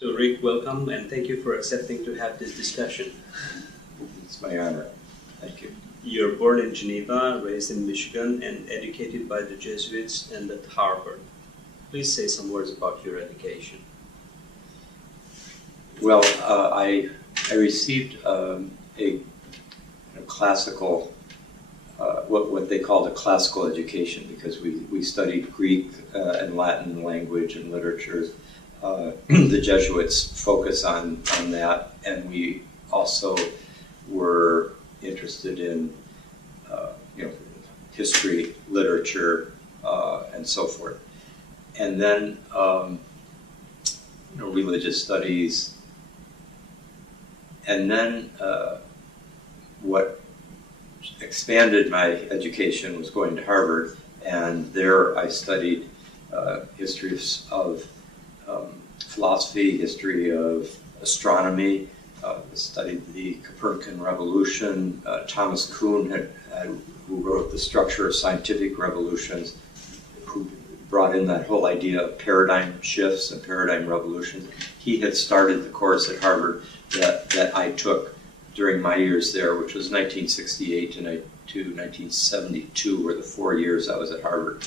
So Rick, welcome and thank you for accepting to have this discussion. It's my honor. Thank you. You're born in Geneva, raised in Michigan, and educated by the Jesuits and at Harvard. Please say some words about your education. Well, I received a classical, what they called a classical education, because we studied Greek and Latin language and literature. The Jesuits focus on that, and we also were interested in history, literature, and so forth. And then religious studies. And then what expanded my education was going to Harvard, and there I studied history of philosophy, history of astronomy, studied the Copernican Revolution. Thomas Kuhn, who wrote The Structure of Scientific Revolutions, who brought in that whole idea of paradigm shifts and paradigm revolutions. He had started the course at Harvard that I took during my years there, which was 1968 to 1972, were the 4 years I was at Harvard.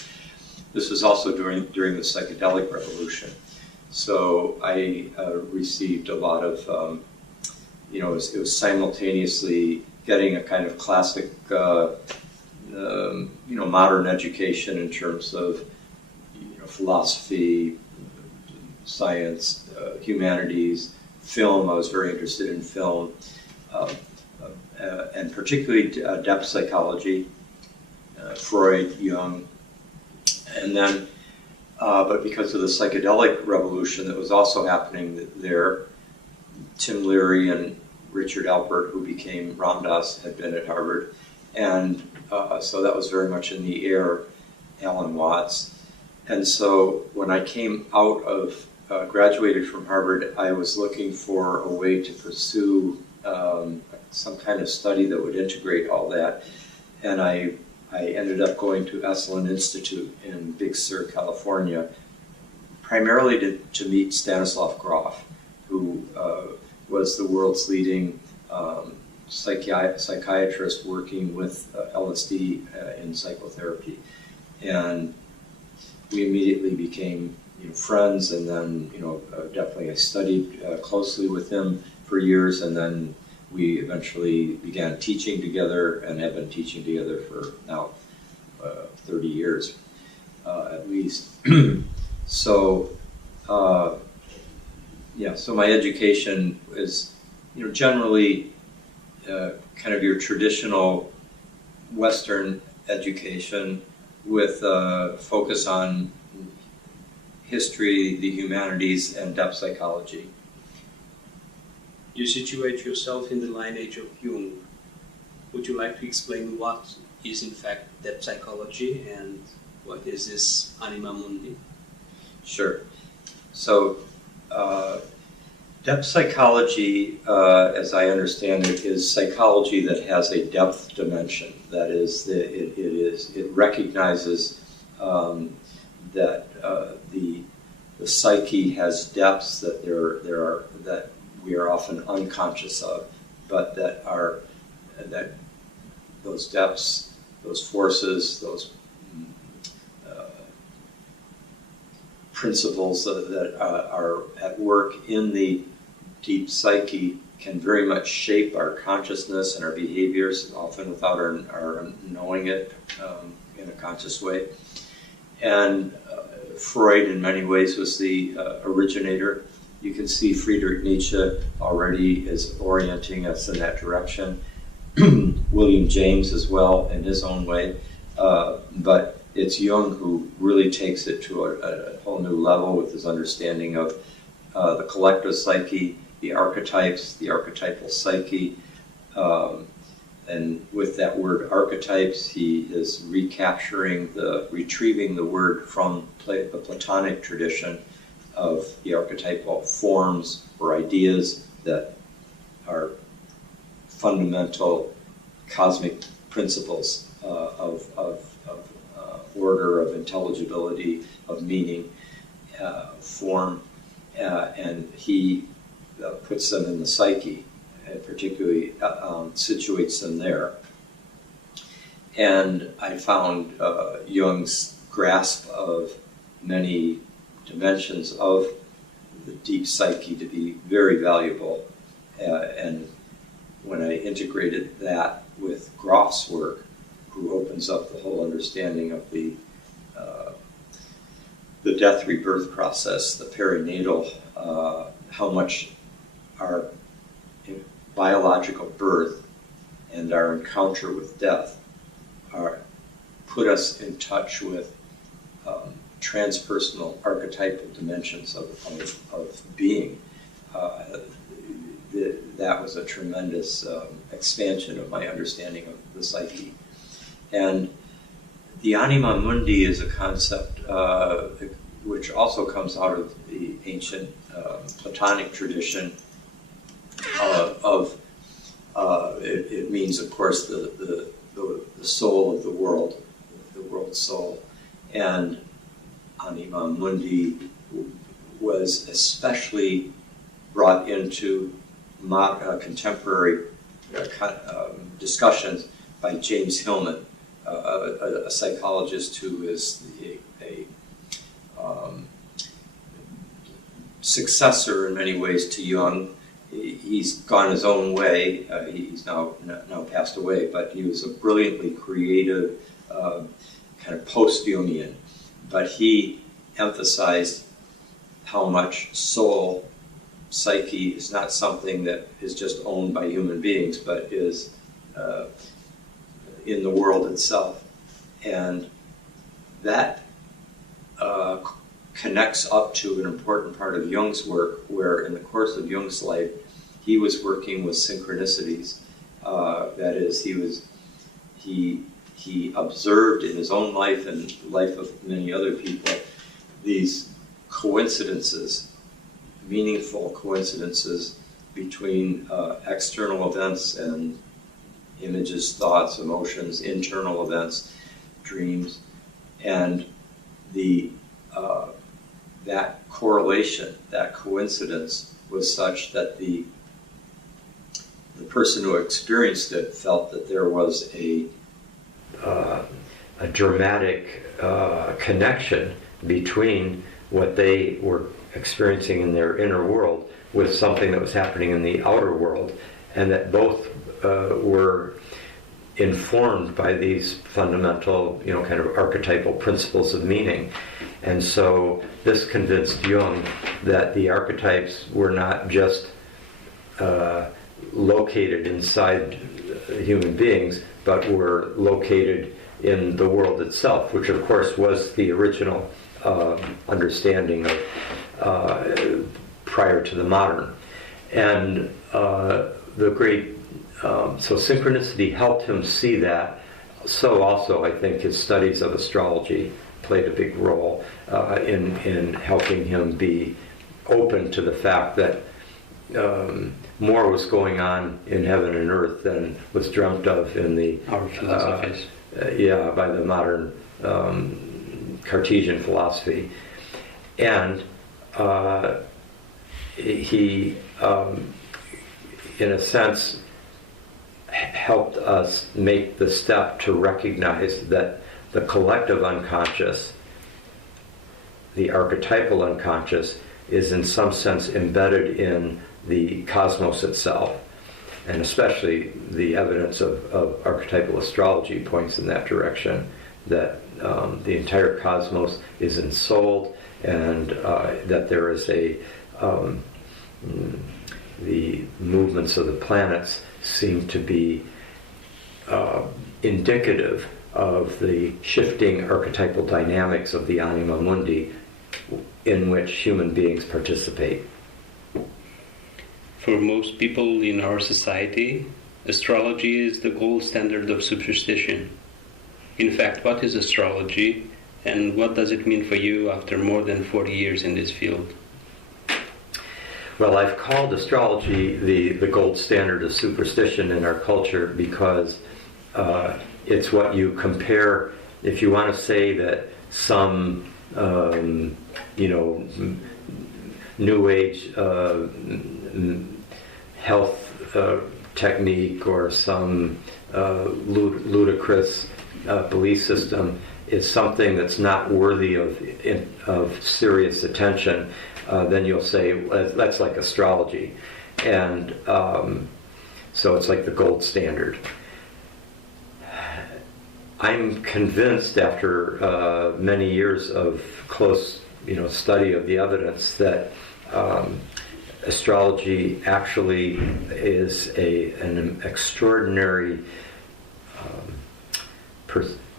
This was also during the psychedelic revolution. So I received a lot of, it was simultaneously getting a kind of classic, modern education in terms of, philosophy, science, humanities, film. I was very interested in film, and particularly depth psychology, Freud, Jung, and then, but because of the psychedelic revolution that was also happening there, Tim Leary and Richard Alpert, who became Ram Dass, had been at Harvard, and so that was very much in the air, Alan Watts. And so when I came out of, graduated from Harvard, I was looking for a way to pursue some kind of study that would integrate all that. And I ended up going to Esalen Institute in Big Sur, California, primarily to meet Stanislav Grof, who was the world's leading psychiatrist working with LSD in psychotherapy. And we immediately became friends, and then definitely I studied closely with him for years, and then we eventually began teaching together and have been teaching together for now 30 years at least. So so my education is generally kind of your traditional Western education with focus on history, the humanities, and depth psychology. You situate yourself in the lineage of Jung. Would you like to explain what is in fact depth psychology and what is this anima mundi? Sure. So depth psychology, as I understand it, is psychology that has a depth dimension. That is, it recognizes that the psyche has depths that that we are often unconscious of, but that those depths, those forces, those principles that are at work in the deep psyche can very much shape our consciousness and our behaviors, often without our knowing it in a conscious way. And Freud, in many ways, was the originator. You can see Friedrich Nietzsche already is orienting us in that direction. William James as well, in his own way. But it's Jung who really takes it to a whole new level with his understanding of the collective psyche, the archetypes, the archetypal psyche. And with that word archetypes, he is retrieving the word from the Platonic tradition of the archetypal forms or ideas that are fundamental cosmic principles of order, of intelligibility, of meaning, form, and he puts them in the psyche, and particularly situates them there. And I found Jung's grasp of many dimensions of the deep psyche to be very valuable. And when I integrated that with Groff's work, who opens up the whole understanding of the death-rebirth process, the perinatal, how much our biological birth and our encounter with death put us in touch with transpersonal archetypal dimensions of being. That was a tremendous expansion of my understanding of the psyche. And the anima mundi is a concept which also comes out of the ancient Platonic tradition it means, of course, the soul of the world's soul. And anima mundi was especially brought into contemporary discussions by James Hillman, a psychologist who is a successor in many ways to Jung. He's gone his own way. He's now passed away, but he was a brilliantly creative, kind of post-Jungian. But he emphasized how much soul, psyche is not something that is just owned by human beings, but is in the world itself. And that connects up to an important part of Jung's work, where in the course of Jung's life, he was working with synchronicities. That is, he observed in his own life and the life of many other people these coincidences, meaningful coincidences between external events and images, thoughts, emotions, internal events, dreams, and that correlation, that coincidence was such that the person who experienced it felt that there was a dramatic connection between what they were experiencing in their inner world with something that was happening in the outer world, and that both were informed by these fundamental, kind of archetypal principles of meaning. And so this convinced Jung that the archetypes were not just located inside human beings, but were located in the world itself, which of course was the original understanding of prior to the modern. And the great so synchronicity helped him see that. So also I think his studies of astrology played a big role in helping him be open to the fact that more was going on in heaven and earth than was dreamt of in the our philosophies. By the modern Cartesian philosophy. And he, in a sense, helped us make the step to recognize that the collective unconscious, the archetypal unconscious, is in some sense embedded in the cosmos itself. And especially the evidence of archetypal astrology points in that direction, that the entire cosmos is ensouled, and that there is the movements of the planets seem to be indicative of the shifting archetypal dynamics of the anima mundi in which human beings participate. For most people in our society, astrology is the gold standard of superstition. In fact, what is astrology, and what does it mean for you after more than 40 years in this field? Well, I've called astrology the gold standard of superstition in our culture because it's what you compare. If you want to say that some, New Age health technique or some ludicrous belief system is something that's not worthy of serious attention, then you'll say that's like astrology, and so it's like the gold standard. I'm convinced after many years of close, study of the evidence that astrology actually is an extraordinary.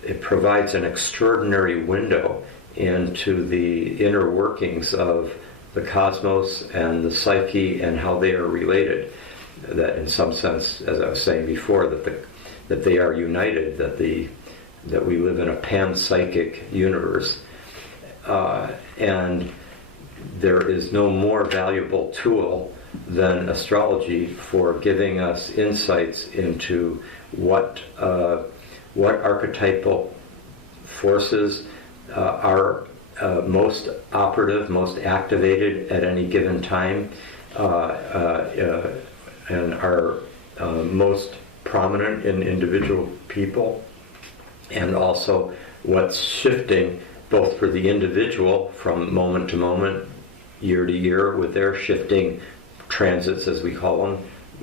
It provides an extraordinary window into the inner workings of the cosmos and the psyche and how they are related. That, in some sense, as I was saying before, that they are united. That we live in a panpsychic universe, and there is no more valuable tool than astrology for giving us insights into what archetypal forces are most operative, most activated at any given time, and are most prominent in individual people, and also what's shifting both for the individual from moment to moment, year to year, with their shifting transits, as we call them,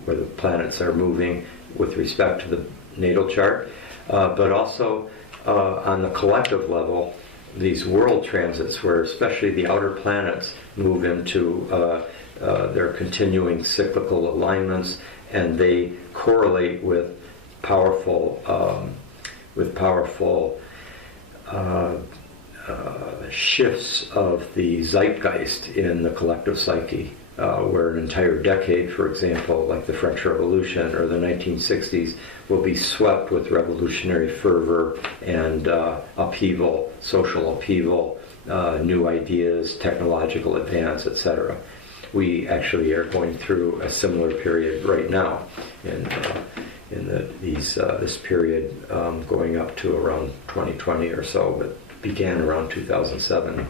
where the planets are moving with respect to the natal chart, but also on the collective level, these world transits, where especially the outer planets move into their continuing cyclical alignments, and they correlate with powerful shifts of the zeitgeist in the collective psyche, where an entire decade, for example, like the French Revolution or the 1960s, will be swept with revolutionary fervor and upheaval, social upheaval, new ideas, technological advance, etc. We actually are going through a similar period right now this period going up to around 2020 or so, but began around 2007.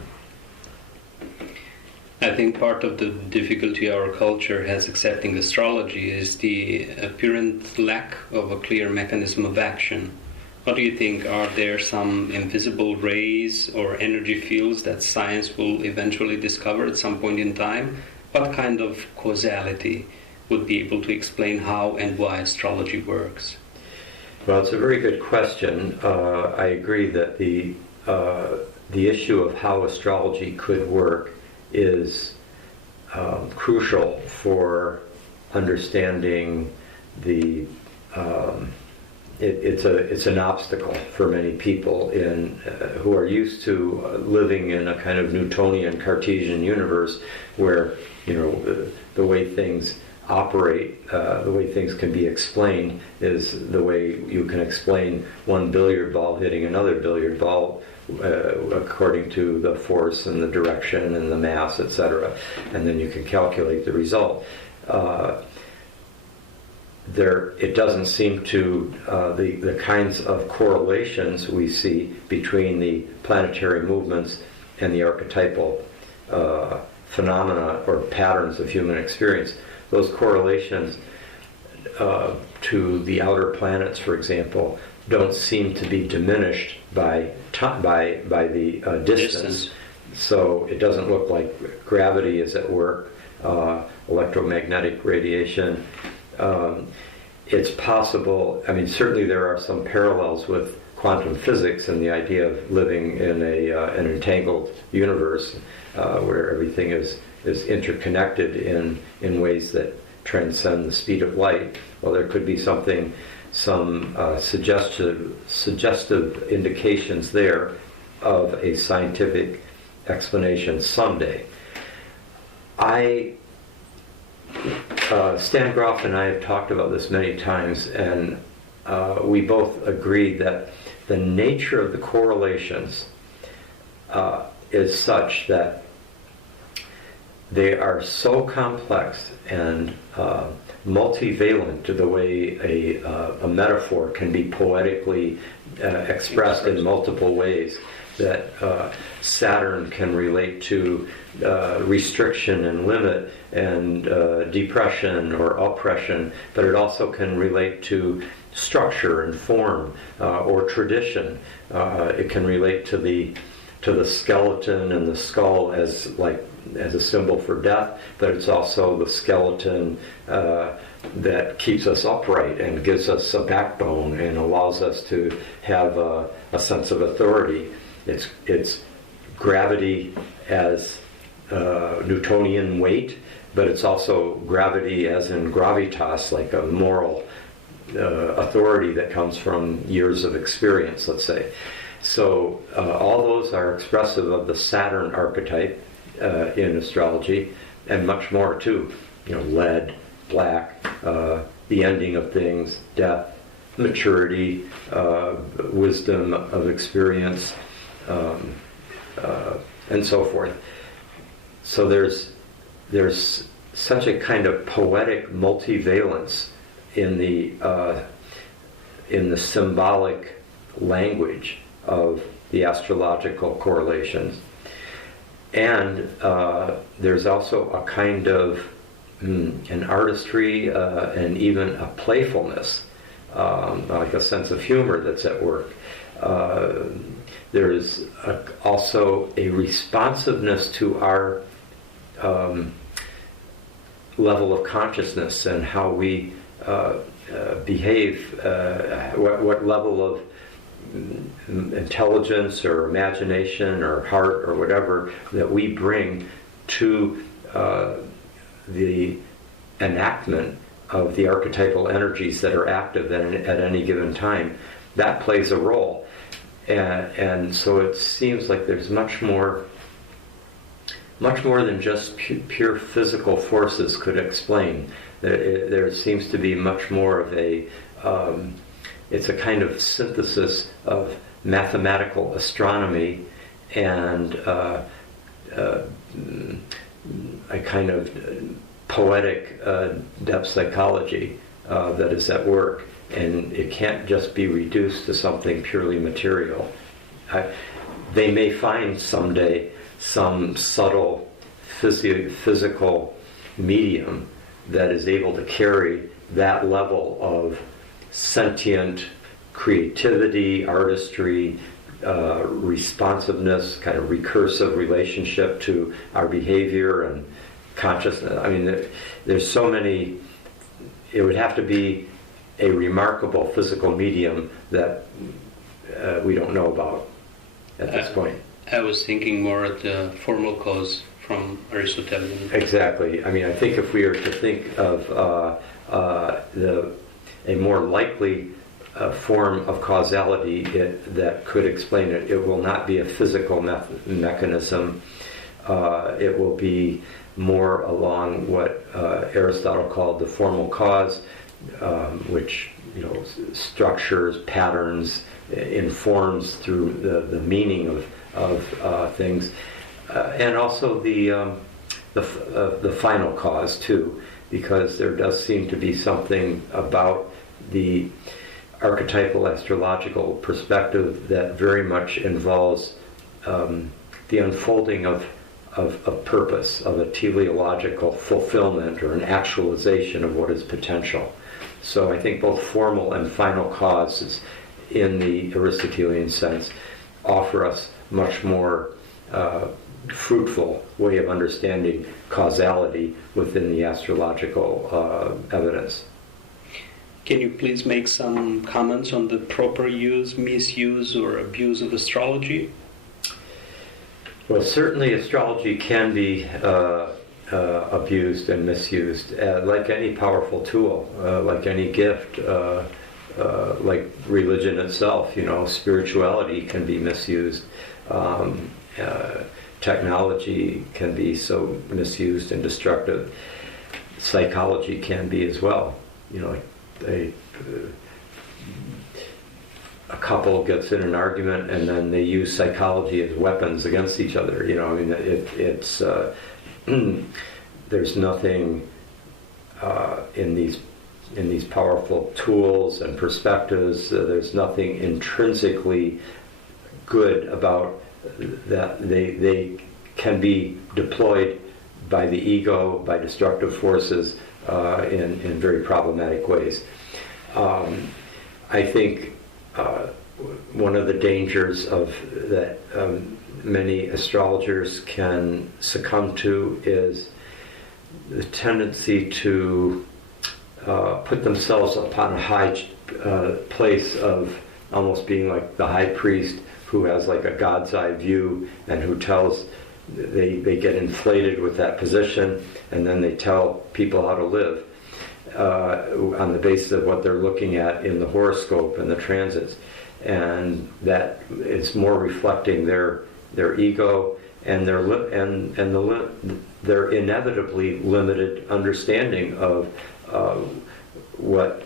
I think part of the difficulty our culture has accepting astrology is the apparent lack of a clear mechanism of action. What do you think? Are there some invisible rays or energy fields that science will eventually discover at some point in time? What kind of causality would be able to explain how and why astrology works? Well, it's a very good question. I agree that the issue of how astrology could work is crucial for understanding the. It's an obstacle for many people who are used to living in a kind of Newtonian Cartesian universe, where the way things operate, the way things can be explained is the way you can explain one billiard ball hitting another billiard ball according to the force and the direction and the mass, etc. And then you can calculate the result. It doesn't seem to, the kinds of correlations we see between the planetary movements and the archetypal phenomena or patterns of human experience. Those correlations to the outer planets, for example, don't seem to be diminished by the distance. So it doesn't look like gravity is at work, electromagnetic radiation. It's possible, certainly there are some parallels with quantum physics and the idea of living in an entangled universe where everything is interconnected in ways that transcend the speed of light. Well, there could be some suggestive indications there of a scientific explanation someday. Stan Groff and I have talked about this many times, and we both agree that the nature of the correlations is such that they are so complex and multivalent to the way a metaphor can be poetically expressed in multiple ways, Saturn can relate to restriction and limit and depression or oppression, but it also can relate to structure and form or tradition. It can relate to the skeleton and the skull as a symbol for death, but it's also the skeleton that keeps us upright and gives us a backbone and allows us to have a sense of authority. It's gravity as Newtonian weight, but it's also gravity as in gravitas, like a moral authority that comes from years of experience, let's say. So all those are expressive of the Saturn archetype in astrology, and much more too. Lead, black, the ending of things, death, maturity, wisdom of experience, and so forth. So there's such a kind of poetic multivalence in the symbolic language of the astrological correlations. And there's also a kind of an artistry and even a playfulness, like a sense of humor that's at work. There's also a responsiveness to our level of consciousness and how we behave, what level of intelligence or imagination or heart or whatever that we bring to the enactment of the archetypal energies that are active at any given time. That plays a role. And so it seems like there's much more than just pure physical forces could explain. There seems to be much more of it's a kind of synthesis of mathematical astronomy and a kind of poetic depth psychology that is at work. And it can't just be reduced to something purely material. They may find someday some subtle physical medium that is able to carry that level of sentient creativity, artistry, responsiveness, kind of recursive relationship to our behavior and consciousness. I mean, there's so many. It would have to be a remarkable physical medium that we don't know about at this point. I was thinking more at the formal cause from Aristotelian. Exactly. I mean, I think if we were to think of a more likely form of causality that could explain it, it will not be a physical mechanism. It will be more along what Aristotle called the formal cause, which structures, patterns, informs through the meaning of things, and also the final cause too, because there does seem to be something about the archetypal astrological perspective that very much involves the unfolding of purpose, of a teleological fulfillment or an actualization of what is potential. So I think both formal and final causes, in the Aristotelian sense, offer us much more fruitful way of understanding causality within the astrological evidence. Can you please make some comments on the proper use, misuse, or abuse of astrology? Well, certainly astrology can be abused and misused, like any powerful tool, like any gift, like religion itself. Spirituality can be misused. Technology can be so misused and destructive. Psychology can be as well. A couple gets in an argument and then they use psychology as weapons against each other. It's there's nothing in these powerful tools and perspectives. There's nothing intrinsically good about that they can be deployed by the ego, by destructive forces in very problematic ways. I think one of the dangers of that many astrologers can succumb to is the tendency to put themselves upon a high place of almost being like the high priest who has like a God's eye view and who tells, they get inflated with that position, and then they tell people how to live on the basis of what they're looking at in the horoscope and the transits. And that is more reflecting their ego and their inevitably limited understanding of what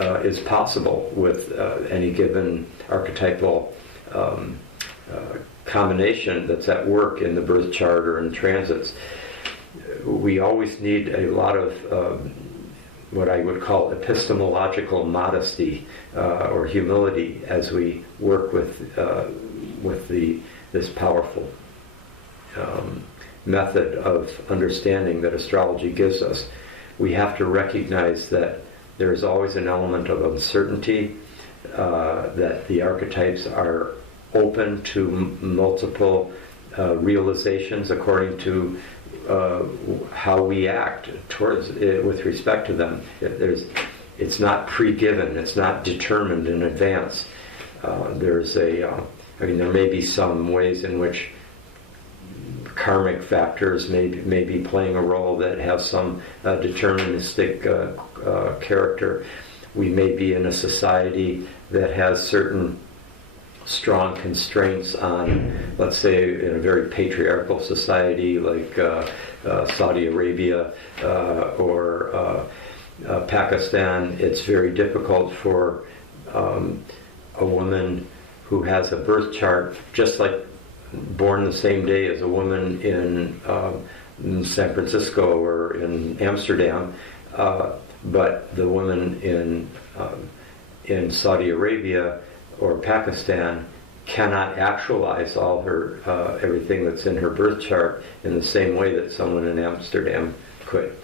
is possible with any given archetypal combination that's at work in the birth chart or in transits. We always need a lot of what I would call epistemological modesty or humility as we work with this powerful method of understanding that astrology gives us. We have to recognize that there is always an element of uncertainty, that the archetypes are open to multiple realizations according to how we act towards it with respect to them. It's not pre-given, it's not determined in advance. There may be some ways in which karmic factors may be playing a role that have some deterministic character. We may be in a society that has certain strong constraints on, let's say, in a very patriarchal society like Saudi Arabia or Pakistan. It's very difficult for a woman who has a birth chart, just like born the same day as a woman in San Francisco or in Amsterdam, but the woman in Saudi Arabia or Pakistan cannot actualize all her everything that's in her birth chart in the same way that someone in Amsterdam could,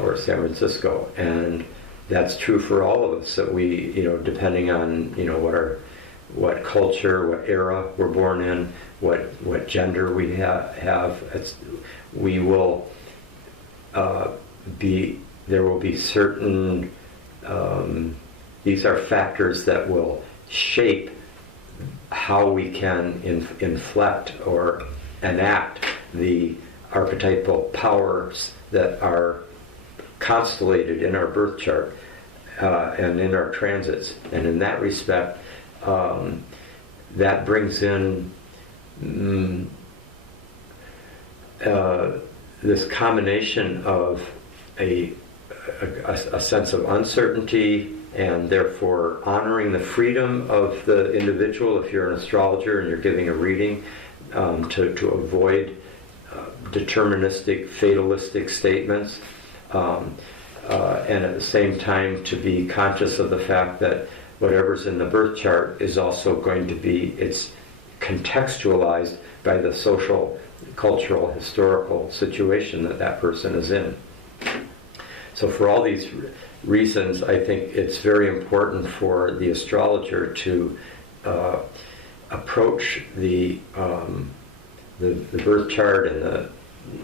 or San Francisco. And that's true for all of us, that we, depending on what culture, what era we're born in, what gender we have, we will there will be certain, these are factors that will shape how we can inflect or enact the archetypal powers that are constellated in our birth chart and in our transits. And in that respect, that brings in this combination of a sense of uncertainty, and therefore honoring the freedom of the individual if you're an astrologer and you're giving a reading, to avoid deterministic, fatalistic statements, and at the same time to be conscious of the fact that whatever's in the birth chart is also going to be, it's contextualized by the social, cultural, historical situation that person is in. So for all these reasons, I think it's very important for the astrologer to approach the birth chart and the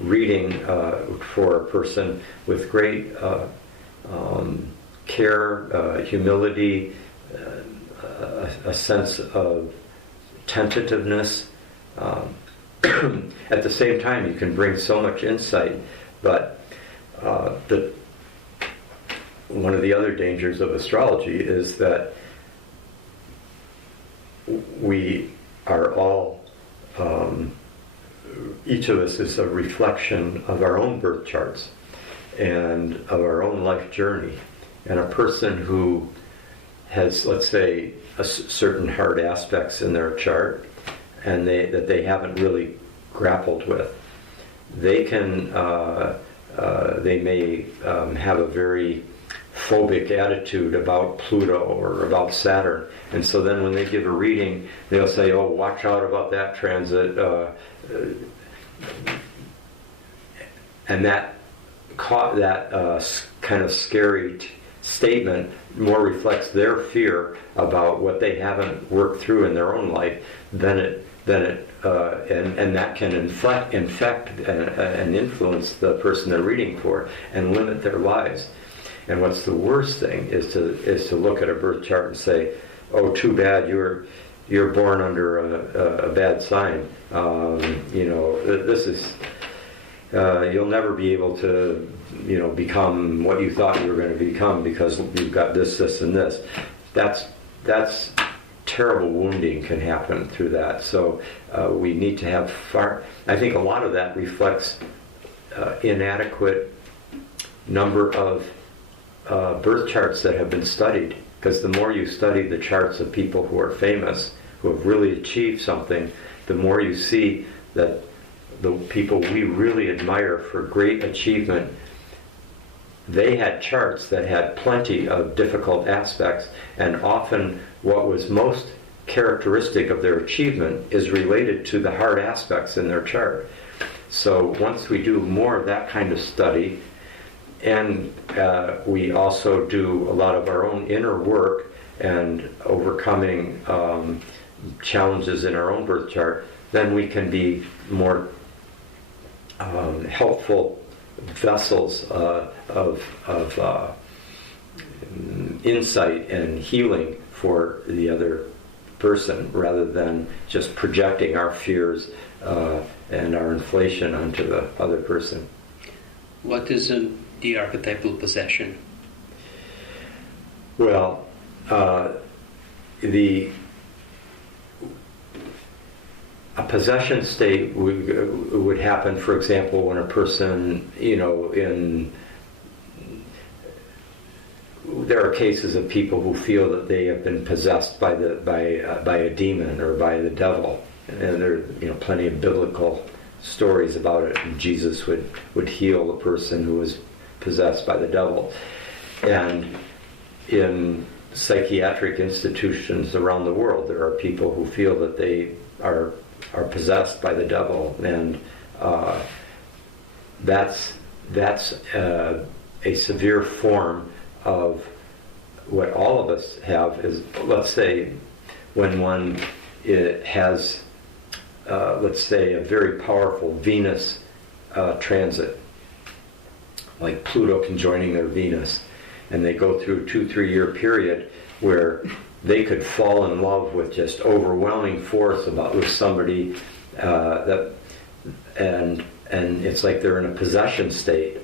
reading for a person with great care, humility, a sense of tentativeness. At the same time, you can bring so much insight, but one of the other dangers of astrology is that we are all, each of us is a reflection of our own birth charts and of our own life journey. And a person who has, let's say, certain hard aspects in their chart and that they haven't really grappled with, they can, they may have a very phobic attitude about Pluto or about Saturn. And so then when they give a reading, they'll say, oh, watch out about that transit. And that kind of scary statement more reflects their fear about what they haven't worked through in their own life and that can infect and influence the person they're reading for and limit their lives. And what's the worst thing is to look at a birth chart and say, oh, too bad, you're born under a bad sign. This is you'll never be able to become what you thought you were going to become because you've got this, and this. That's terrible wounding can happen through that. So we need to have I think a lot of that reflects inadequate number of birth charts that have been studied. Because the more you study the charts of people who are famous, who have really achieved something, the more you see that the people we really admire for great achievement, they had charts that had plenty of difficult aspects, and often what was most characteristic of their achievement is related to the hard aspects in their chart. So once we do more of that kind of study, and we also do a lot of our own inner work and overcoming challenges in our own birth chart, then we can be more helpful vessels of insight and healing for the other person, rather than just projecting our fears and our inflation onto the other person. What is the archetypal possession? Well, a possession state would happen, for example, when a person, there are cases of people who feel that they have been possessed by a demon or by the devil, and there are plenty of biblical stories about it. And Jesus would heal a person who was possessed by the devil, and in psychiatric institutions around the world, there are people who feel that they are possessed by the devil, and that's a severe form of what all of us have. Is, let's say, when one has let's say a very powerful Venus transit, like Pluto conjoining their Venus, and they go through a 2-3 year period where they could fall in love with just overwhelming force with somebody and it's like they're in a possession state,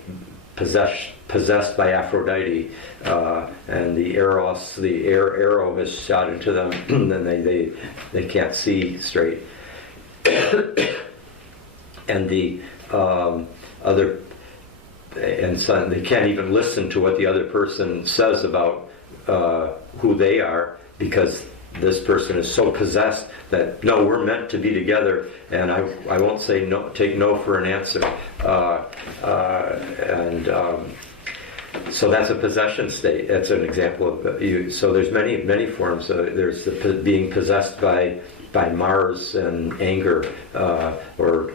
possessed by Aphrodite, and the arrow is shot into them, and then they can't see straight, and the other. And so they can't even listen to what the other person says about who they are, because this person is so possessed that, no, we're meant to be together, and I won't say no, take no for an answer. So that's a possession state. That's an example of so there's many forms. There's being possessed by Mars and anger, or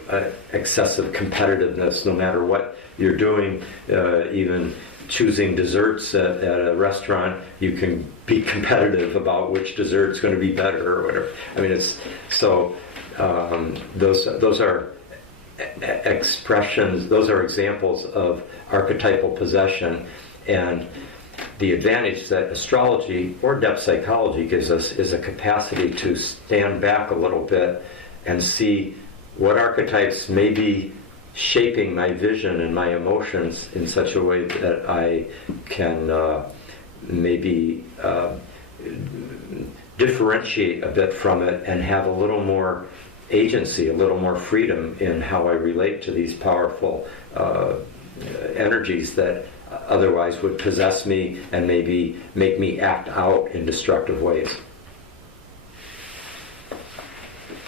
excessive competitiveness, no matter what you're doing, even choosing desserts at a restaurant, you can be competitive about which dessert's going to be better or whatever. I mean, it's so those are expressions, those are examples of archetypal possession, and the advantage that astrology or depth psychology gives us is a capacity to stand back a little bit and see what archetypes may be shaping my vision and my emotions in such a way that I can maybe differentiate a bit from it and have a little more agency, a little more freedom in how I relate to these powerful energies that otherwise would possess me and maybe make me act out in destructive ways.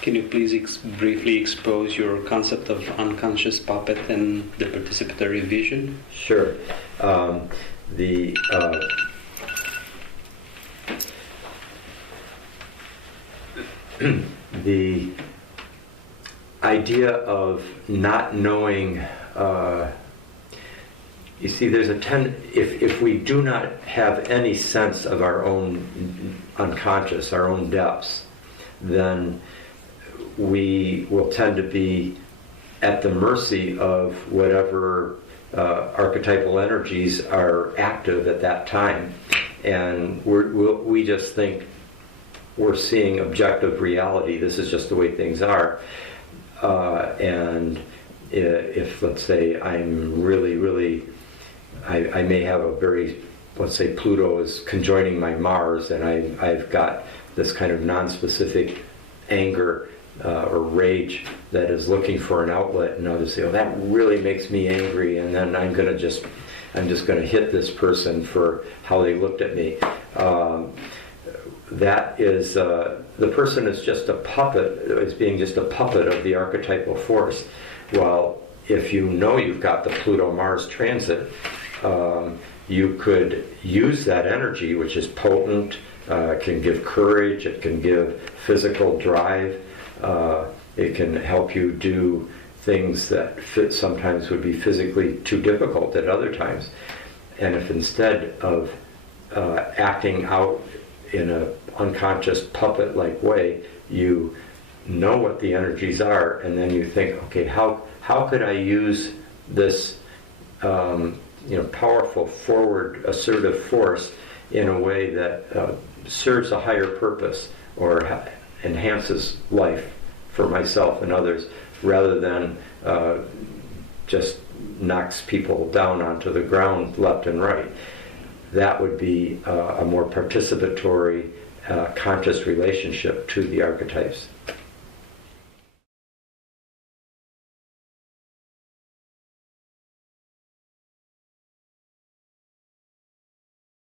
Can you please briefly expose your concept of unconscious puppet and the participatory vision? Sure. the the idea of not knowing, you see, there's if we do not have any sense of our own unconscious, our own depths, then we will tend to be at the mercy of whatever archetypal energies are active at that time. And we just think we're seeing objective reality. This is just the way things are. And if, let's say, I'm really, I may have a very, let's say Pluto is conjoining my Mars, and I've got this kind of non-specific anger or rage that is looking for an outlet, and I'll just say, oh, that really makes me angry, and then I'm just going to hit this person for how they looked at me. That is, the person is just a puppet, is being just a puppet of the archetypal force. Well, if you know you've got the Pluto-Mars transit, you could use that energy, which is potent, it can give courage, it can give physical drive, it can help you do things that sometimes would be physically too difficult at other times. And if instead of acting out in an unconscious puppet-like way, you know what the energies are, and then you think, okay, how could I use this powerful, forward, assertive force in a way that serves a higher purpose or enhances life for myself and others, rather than just knocks people down onto the ground left and right. That would be a more participatory, conscious relationship to the archetypes.